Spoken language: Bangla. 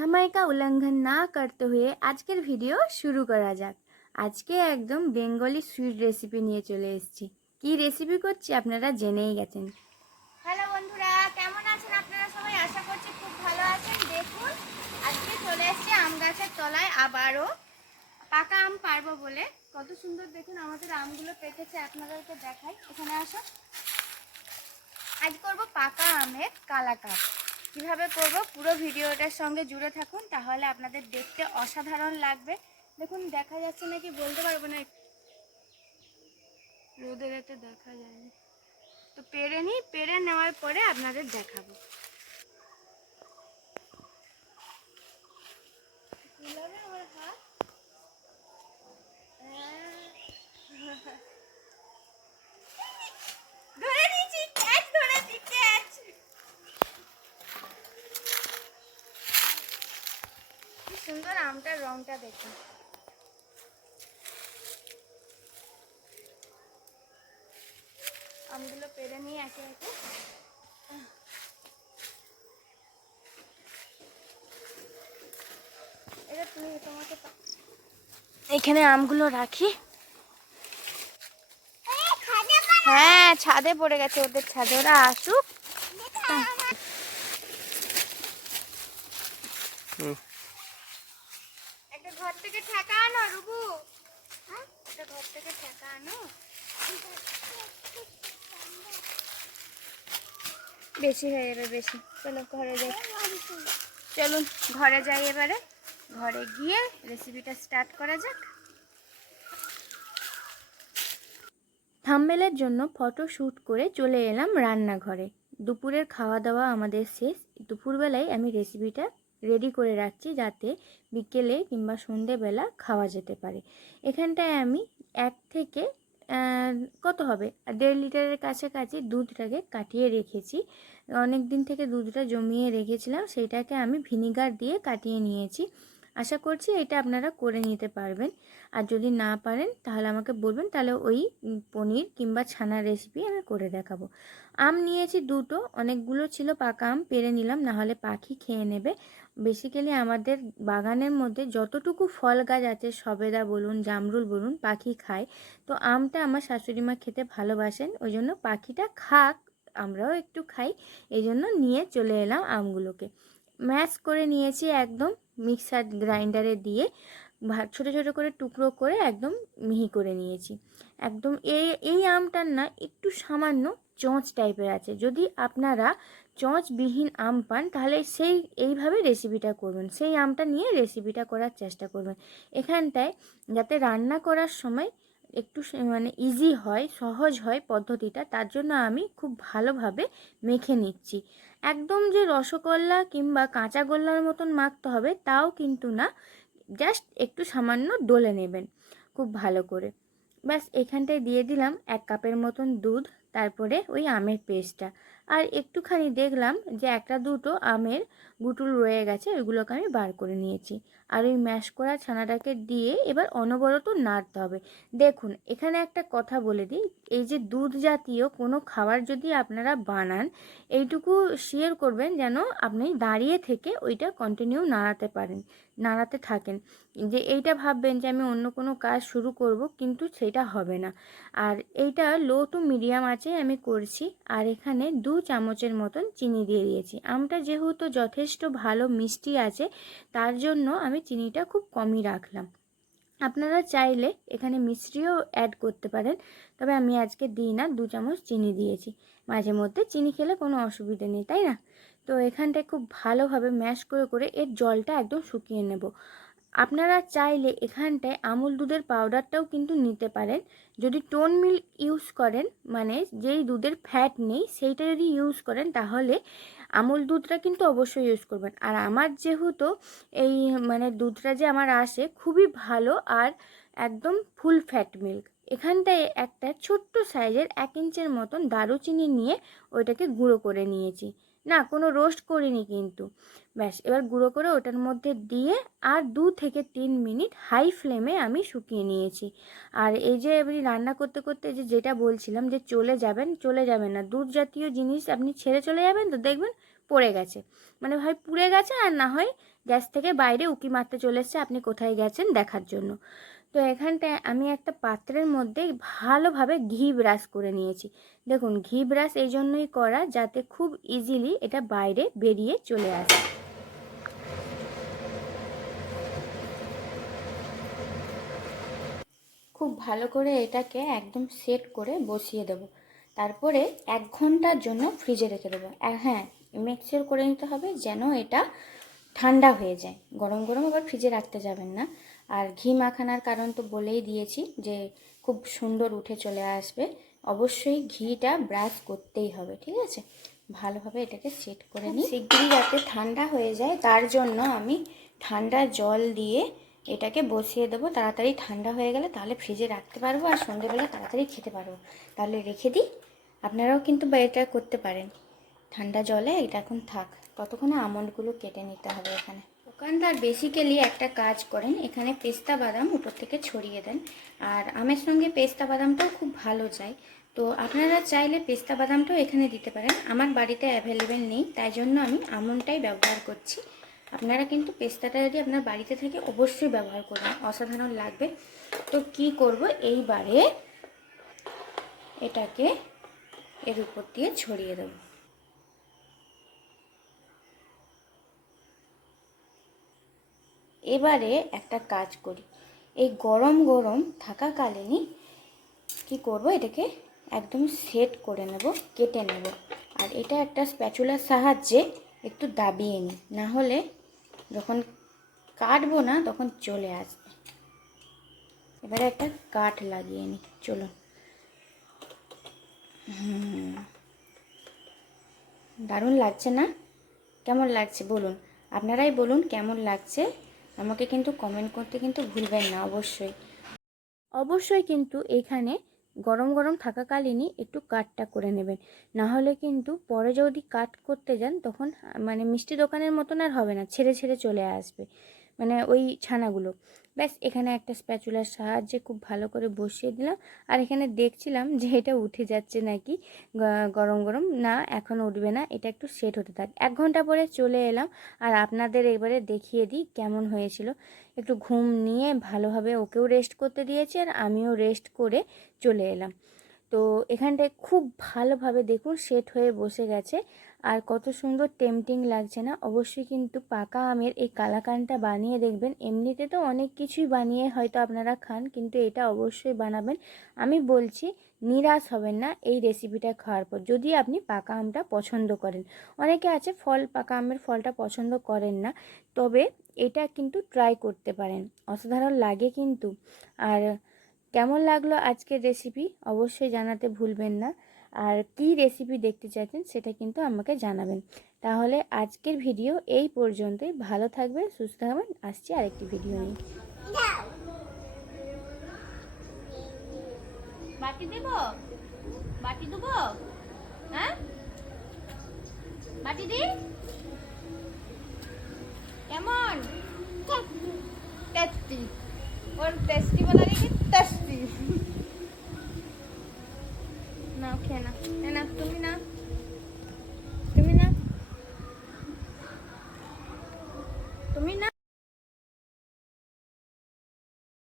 সামায়িকা উল্লঙ্ঘন না করতে হয়ে আজকের ভিডিও শুরু করা যাক। আজকে একদম বেঙ্গলি সুইট রেসিপি নিয়ে চলে এসেছি। কি রেসিপি করছি আপনারা জেনেই গেছেন। হ্যালো বন্ধুরা, কেমন আছেন আপনারা সবাই? আশা করছি খুব ভালো আছেন। দেখুন, আজকে চলে এসেছি আম গাছের তলায় আবারও। পাকা আম পারব বলে। কত সুন্দর দেখুন আমাদের আমগুলো পেকেছে, আপনাদেরকে দেখাই। এখানে আসো আজ করব পাকা আমের কালাকাঠ কীভাবে করব পুরো ভিডিওটার সঙ্গে জুড়ে থাকুন, তাহলে আপনাদের দেখতে অসাধারণ লাগবে। দেখুন, দেখা যাচ্ছে নাকি বলতে পারব না। রোদের এতে দেখা যায় তো পেরে নিই পেরে নেওয়ার পরে আপনাদের দেখাবো। আমার হাত? সুন্দর আমটার রংটা দেখুন আমগুলো পেরে নিয়ে একে একে। এটা তুমি তোমাকে এখানে আমগুলো রাখি। হ্যাঁ ছাদে পড়ে গেছে ওদের ছাদে ওরা আসুক। ঘর থেকে ঠেকা আনো, রুবু। একটা ঘর থেকে ঠেকা আনো। বেশি হয়ে যাবে, বেশি। চলো ঘরে যাই। চলুন, ঘরে যাই এবারে। ঘরে গিয়ে রেসিপিটা স্টার্ট করা যাক। থাম্বেলের জন্য ফটো শ্যুট করে চলে এলাম রান্নাঘরে। দুপুরের খাওয়া দাওয়া আমাদের শেষ। দুপুরবেলায় আমি রেসিপিটা রেডি করে রাখছি যাতে বিকেলে কিংবা সন্ধেবেলা খাওয়া যেতে পারে। এখানটায় আমি এক থেকে কত হবে? দেড় লিটারের কাছাকাছি দুধটাকে কাটিয়ে রেখেছি। অনেক দিন থেকে দুধটা জমিয়ে রেখেছিলাম, সেটাকে আমি ভিনিগার দিয়ে কাটিয়ে নিয়েছি। আশা করছি এটা আপনারা করে নিতে পারবেন। আর যদি না পারেন, তাহলে আমাকে বলবেন, তাহলে ওই পনির কিংবা ছানার রেসিপি আমি করে দেখাবো। আম নিয়েছি দুটো, অনেকগুলো ছিল পাকা আম, পেরে নিলাম, না হলে পাখি খেয়ে নেবে। বেসিক্যালি আমাদের বাগানের মধ্যে যতটুকু ফল গাছ আছে, সবেদা বলুন, জামরুল বলুন, পাখি খায়। তো আমটা আমার শাশুড়ি মা খেতে ভালোবাসেন, ওই জন্য পাখিটা খাক, আমরাও একটু খাই, এই জন্য নিয়ে চলে এলাম আমগুলোকে। ম্যাশ করে নিয়েছি একদম মিক্সার গ্রাইন্ডারে দিয়ে। ছোট ছোট করে টুকরো করে একদম মিহি করে নিয়েছি। একদম এই এই আমটার না একটু সামান্য চঁচ টাইপের আছে। যদি আপনারা চঁচবিহীন আম পান, তাহলে সেই, এইভাবে রেসিপিটা করবেন। সেই আমটা নিয়ে রেসিপিটা করার চেষ্টা করবেন। এখানটায় যাতে রান্না করার সময় একটু মানে ইজি হয়, সহজ হয় পদ্ধতিটা, তার জন্য আমি খুব ভালোভাবে মেখে নিচ্ছি। একদম যে রসগোল্লা কিংবা কাঁচা গোল্লার মতন মাখতে হবে, তাও কিন্তু না জাস্ট একটু সামান্য ডলে নেবেন খুব ভালো করে। ব্যাস, এখানটায় দিয়ে দিলাম এক কাপের মতন দুধ, তারপরে ওই আমের পেস্টটা। আর একটুখানি দেখলাম যে একটা দুটো আমের গুটুল রয়ে গেছে, ওইগুলোকে আমি বার করে নিয়েছি। আর ওই ম্যাশ করা ছানাটাকে দিয়ে এবার অনবরত নাড়তে হবে। দেখুন, এখানে একটা কথা বলে দিই, এই যে দুধ জাতীয় কোনো খাবার যদি আপনারা বানান, এইটুকু শেয়ার করবেন যেন আপনি দাঁড়িয়ে থেকে ওইটা কন্টিনিউ নাড়াতে পারেন, নাড়াতে থাকেন। যে এইটা ভাববেন যে আমি অন্য কোনো কাজ শুরু করব, কিন্তু সেটা হবে না। আর এইটা লো টু মিডিয়াম আছে আমি করছি, আর এখানে দু চামচের মতন চিনি দিয়ে দিয়েছি। আমটা যেহেতু যথেষ্ট ভালো মিষ্টি আছে, তার জন্য আমি চিনিটা খুব কমই রাখলাম। আপনারা চাইলে এখানে মিষ্টিও অ্যাড করতে পারেন, তবে আমি আজকে দিই না, দু চামচ চিনি দিয়েছি। মাঝে মধ্যে চিনি খেলে কোনো অসুবিধে নেই, তাই না? তো এখানটায় খুব ভালোভাবে ম্যাশ করে করে এর জলটা একদম শুকিয়ে নেব। আপনারা চাইলে এখানটায় আমুল দুধের পাউডারটাও কিন্তু নিতে পারেন। যদি টোন মিল্ক ইউজ করেন মানে যেই দুধের ফ্যাট নেই, সেইটা যদি ইউজ করেন, তাহলে আমুল দুধটা কিন্তু অবশ্যই ইউজ করবেন। আর আমার যেহেতু এই মানে দুধটা যে আমার আসে, খুবই ভালো আর একদম ফুল ফ্যাট মিল্ক এখানটায় একটা ছোট্ট সাইজের এক ইঞ্চের মতন দারুচিনি নিয়ে ওইটাকে গুঁড়ো করে নিয়েছি। না, কোনো রোস্ট করিনি কিন্তু। ব্যাস, এবার গুঁড়ো করে ওটার মধ্যে দিয়ে আর দু থেকে তিন মিনিট হাই ফ্লেমে আমি শুকিয়ে নিয়েছি। আর এই যে আপনি রান্না করতে করতে যে যেটা বলছিলাম যে চলে যাবেন চলে যাবেন না। দুধ জাতীয় জিনিস আপনি ছেড়ে চলে যাবেন তো দেখবেন পড়ে গেছে। মানে হয় পুড়ে গেছে আর না হয় গ্যাস থেকে বাইরে উকি মারতে চলে এসছে, আপনি কোথায় গেছেন দেখার জন্য। তো এখানটায় আমি একটা পাত্রের মধ্যে ভালোভাবে ঘি ব্রাশ করে নিয়েছি। দেখুন, ঘি ব্রাশ এই জন্যই করা যাতে খুব ইজিলি এটা বাইরে বেরিয়ে চলে আসে। খুব ভালো করে এটাকে একদম সেট করে বসিয়ে দেবো। তারপরে এক ঘণ্টার জন্য ফ্রিজে রেখে দেবো। হ্যাঁ মিক্সচার করে নিতে হবে যেন এটা ঠান্ডা হয়ে যায়। গরম গরম আবার ফ্রিজে রাখতে যাবেন না। আর ঘি মাখানার কারণ তো বলেই দিয়েছি যে খুব সুন্দর উঠে চলে আসবে। অবশ্যই ঘিটা ব্রাশ করতেই হবে ঠিক আছে? ভালোভাবে এটাকে সেট করে নিই শিগগিরই যাতে ঠান্ডা হয়ে যায় তার জন্য আমি ঠান্ডা জল দিয়ে এটাকে বসিয়ে দেবো। তাড়াতাড়ি ঠান্ডা হয়ে গেলে তাহলে ফ্রিজে রাখতে পারব আর সন্ধেবেলা তাড়াতাড়ি খেতে পারব। তাহলে রেখে দিই। আপনারাও কিন্তু বা এটা করতে পারেন। ঠান্ডা জলে এটা এখন থাক। ততক্ষণে আমন্ডগুলো কেটে নিতে হবে এখানে? দোকানদার বেসিক্যালি একটা কাজ করেন, এখানে পেস্তা বাদাম উপর থেকে ছড়িয়ে দেন। আর আমের সঙ্গে পেস্তা বাদামটাও খুব ভালো যায়। তো আপনারা চাইলে পেস্তা বাদামটাও এখানে দিতে পারেন। আমার বাড়িতে অ্যাভেলেবেল নেই, তাই জন্য আমি আমনটাই ব্যবহার করছি। আপনারা কিন্তু পেস্তাটা যদি আপনার বাড়িতে থাকে অবশ্যই ব্যবহার করবেন অসাধারণ লাগবে। তো কি করব? এইবারে এটাকে এর উপর দিয়ে ছড়িয়ে দেবো। এবারে একটা কাজ করি। এই গরম গরম থাকাকালীনই কি করব, এটাকে একদম সেট করে নেব, কেটে নেব। আর এটা একটা স্প্যাচুলার সাহায্যে একটু দাবিয়ে নিই। না হলে যখন কাটবো না, তখন চলে আসবে। এবারে একটা কাঠ লাগিয়ে নিই, চলুন। দারুণ লাগছে না? কেমন লাগছে বলুন। আপনারাই বলুন কেমন লাগছে? আমাকে কিন্তু কমেন্ট করতে কিন্তু ভুলবেন না, অবশ্যই। অবশ্যই কিন্তু এখানে গরম গরম থাকাকালীনই একটু কাটটা করে নেবেন। না হলে কিন্তু পরে যদি কাট করতে যান, তখন মানে মিষ্টি দোকানের মতন আর হবে না, ছেড়ে ছেড়ে চলে আসবে। মানে ওই ছানাগুলো। ব্যাস, এখানে একটা স্প্যাচুলার সাহায্যে খুব ভালো করে বসিয়ে দিলাম। আর এখানে দেখছিলাম যে এটা উঠে যাচ্ছে নাকি গরম গরম। না, এখন উঠবে না, এটা একটু সেট হতে থাক। এক ঘণ্টা পরে চলে এলাম আর আপনাদের এবারে দেখিয়ে দিই কেমন হয়েছিল। একটু ঘুম নিয়ে ভালোভাবে ওকেও রেস্ট করতে দিয়েছি আর আমিও রেস্ট করে চলে এলাম। তো এখানটায় খুব ভালোভাবে দেখুন সেট হয়ে বসে গেছে। আর কত সুন্দর টেমটিং লাগছে না? অবশ্যই কিন্তু পাকা আমের এই কালাকানটা বানিয়ে দেখবেন। এমনিতে তো অনেক কিছুই বানিয়ে হয়তো আপনারা খান, কিন্তু এটা অবশ্যই বানাবেন। আমি বলছি, নিরাশ হবেন না এই রেসিপিটা খাওয়ার পর, যদি আপনি পাকা আমটা পছন্দ করেন। অনেকে আছে ফল, পাকা আমের ফলটা পছন্দ করেন না, তবে এটা কিন্তু ট্রাই করতে পারেন। অসাধারণ লাগে কিন্তু। আর কেমন লাগল আজকের রেসিপি অবশ্যই জানাতে ভুলবেন না। আর কি রেসিপি দেখতে চাইছেন সেটা কিন্তু আমাকে জানাবেন। তাহলে আজকের ভিডিও এই পর্যন্তই। ভালো থাকবেন সুস্থ থাকবেন। আসছি আরেকটি ভিডিও নিয়ে। বাটি দেব? বাটি দেব? হ্যাঁ? বাটি দি? কেমন? টেস্টি। ওর টেস্টি বলা রেখেছি